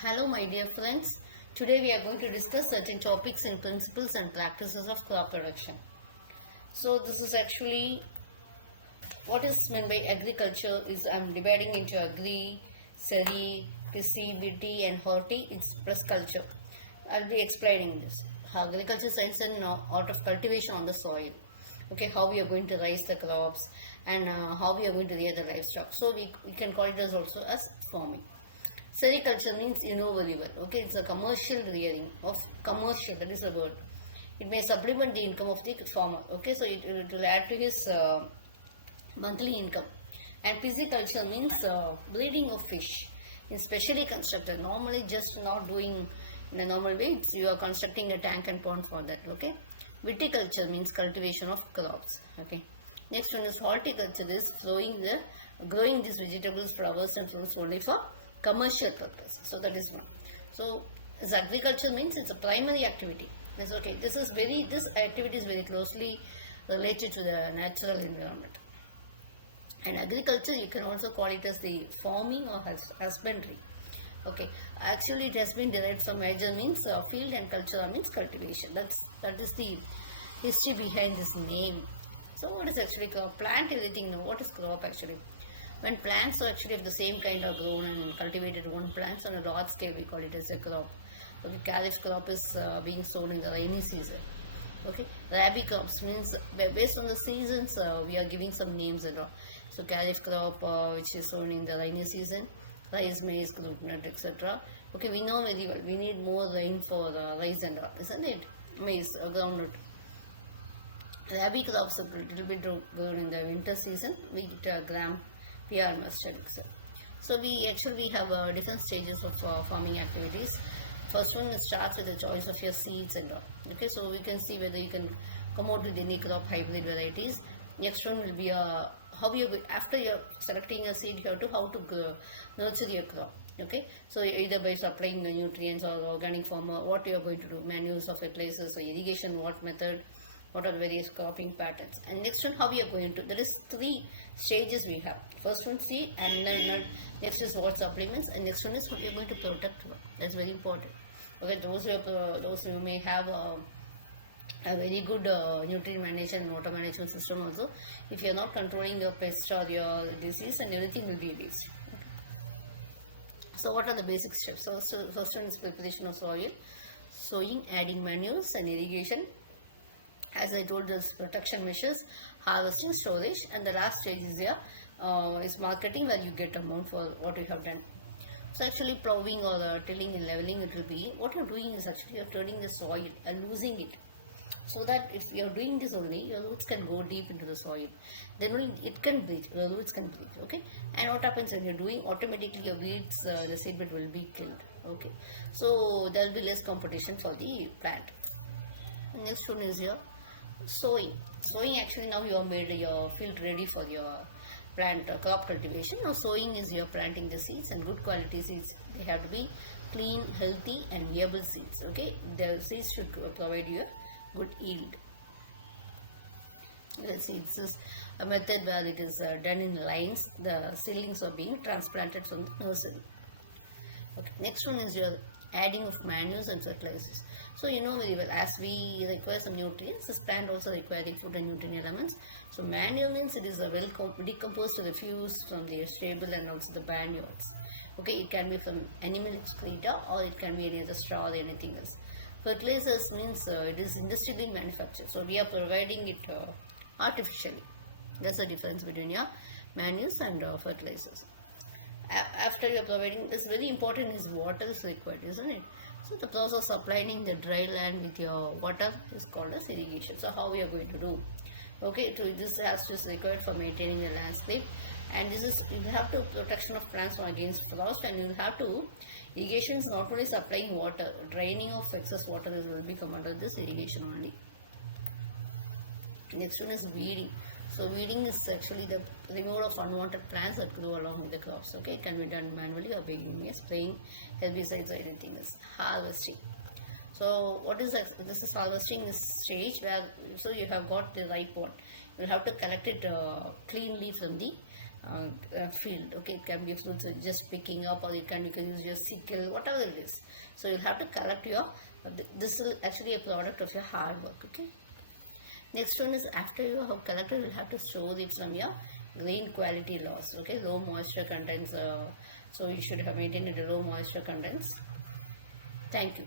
Hello, my dear friends. Today we are going to discuss certain topics and principles and practices of crop production. So, this is actually what is meant by agriculture is I'm dividing into agri, seri, pisci, and horti. It's plus culture. I'll be explaining this. Agriculture science and art of cultivation on the soil. Okay, how we are going to raise the crops and how we are going to rear the livestock. So we can call it as also as farming. Sericulture means you know very well. Okay, it's a commercial rearing of commercial. That is the word. It may supplement the income of the farmer. Okay, so it will add to his monthly income. And pisciculture means breeding of fish in specially constructed. Normally, just not doing in a normal way. You are constructing a tank and pond for that. Okay. Viticulture means cultivation of crops. Okay. Next one is horticulture. Is growing these vegetables, flowers, and fruits only for commercial purpose. So that is one. So as agriculture means it's a primary activity. That's okay. This activity is very closely related to the natural environment. And agriculture, you can also call it as the farming or husbandry. Okay, actually it has been derived from major means field and culture means cultivation. That is the history behind this name. So what is actually crop? Plant everything. Now what is crop actually? When plants are actually of the same kind are grown and cultivated one plants on a large scale, we call it as a crop. Okay, kharif crop is being sown in the rainy season. Okay, rabi crops means based on the seasons we are giving some names and all. So kharif crop which is sown in the rainy season, rice, maize, groundnut, etc. Okay, we know very well we need more rain for rice and all, isn't it? Maize, groundnut. Rabi crops are a little bit grown in the winter season. We get gram, PR, mustard, etc. So we have different stages of farming activities. First one starts with the choice of your seeds and all. Okay, so we can see whether you can come out with any crop hybrid varieties. Next one will be how you after you're selecting a seed, you have to how to nurture your crop. Okay, so either by supplying the nutrients or organic form, or what you are going to do, manuals of fertilizers or irrigation, what method, what are the various cropping patterns. And next one, how we are going to. There is three stages we have. First one seed, and then next is what supplements, and next one is how we are going to protect. That's very important. Okay, those who may have a very good nutrient management and water management system also. If you are not controlling your pest or your disease, and everything will be released. Okay. So what are the basic steps? So first one is preparation of soil, sowing, adding manures and irrigation. As I told, this protection measures, harvesting, storage, and the last stage is marketing, where you get amount for what you have done. So actually plowing or tilling and leveling, it will be what you're doing is actually you're turning the soil and losing it. So that if you're doing this only, your roots can go deep into the soil. Then only it can breathe, your roots can breathe. Okay. And what happens when you're doing, automatically your weeds, the seedbed will be killed. Okay. So there will be less competition for the plant. Next one is your sowing. Sowing, actually now you have made your field ready for your plant crop cultivation. Now sowing is you're planting the seeds, and good quality seeds. They have to be clean, healthy and viable seeds. Okay, the seeds should provide you a good yield. Let's see, this is a method where it is done in lines. The seedlings are being transplanted from the nursery. Okay, next one is your adding of manures and fertilizers. So you know very well, as we require some nutrients, this plant also requiring food and nutrient elements. So manure means it is a well decomposed refuse from the stable and also the barnyards. Okay, it can be from animal excreta or it can be any other straw or anything else. Fertilizers means it is industrially manufactured. So we are providing it artificially. That's the difference between your manures and fertilizers. After you are providing, this very important is water is required, isn't it? So the process of supplying the dry land with your water is called as irrigation. So how we are going to do? Okay, so this has to be required for maintaining the landscape, and this is you have to protection of plants from against frost, and you have to irrigation is not only supplying water, draining of excess water will become under this irrigation only. Next one is weeding. So weeding is actually the removal of unwanted plants that grow along with the crops. Okay, it can be done manually or by spraying herbicides or anything else. Harvesting. So what is that? This is harvesting this stage where so you have got the ripe one. You have to collect it cleanly from the field. Okay, it can be fruits just picking up, or you can use your sickle, whatever it is. So you'll have to collect your. This is actually a product of your hard work. Okay. Next one is after you have collected, you'll have to store it from your grain quality loss. Okay, low moisture contents. So you should have maintained a low moisture contents. Thank you.